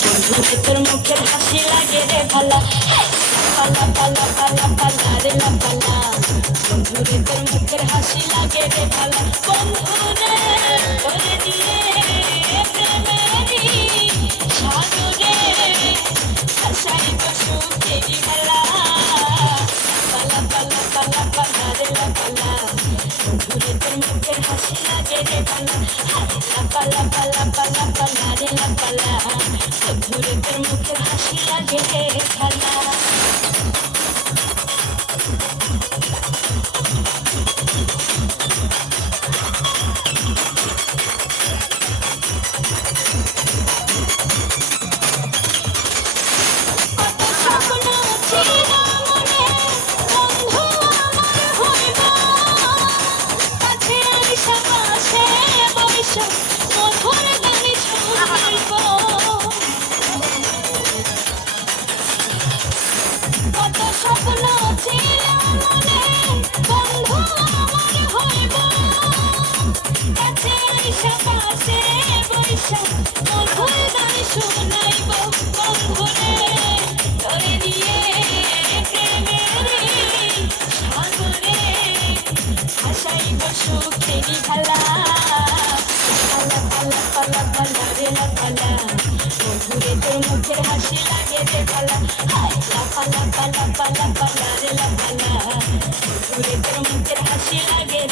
বন্ধুরে তোর মুখের হাসি লাগে রে ভালা পালা পালা পালা পালা রে লা পালা বন্ধুরে তোর মুখের হাসি লাগে রে ভালা বন্ধুরে করে দিয়ে প্রেমেরি সাগরে হাসাই বসু তেরি ভালা পালা পালা পালা পালা রে লা পালা বন্ধুরে তোর মুখের হাসি লাগে রে ভালা লা পালা পালা পালা পালা রে লা পালা হাসি লাগে রে পালা হাই লা পালা পালা পালা পালা রে লা তোর মুখের হাসি লাগে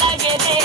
লাগে রে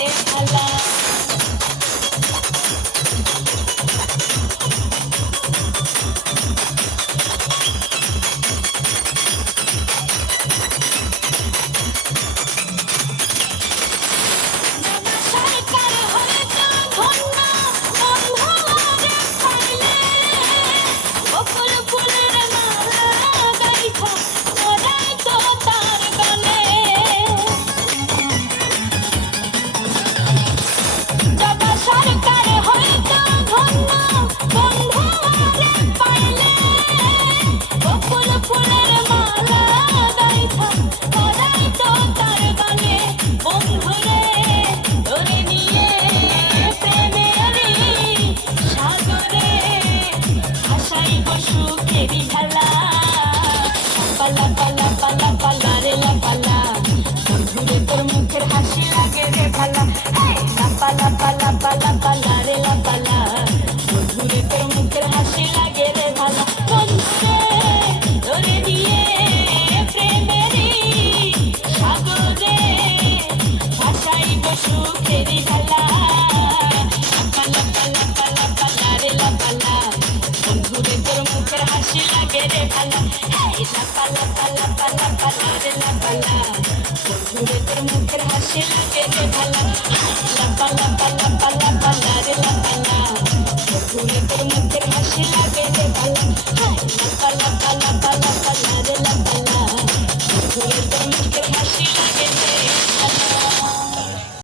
তোর মুখের হাসি লাগে রে ভালা এই লা পালা পালা হাসি লাগে রে ভালা এই লা পালা পালা পালা পালা রে লা পালা বন্ধুরে তোর মুখের হাসি লাগে রে ভালা লা পালা পালা পালা পালা রে লা পালা বন্ধুরে তোর মুখের হাসি লাগে রে ভালা লা পালা পালা পালা পালা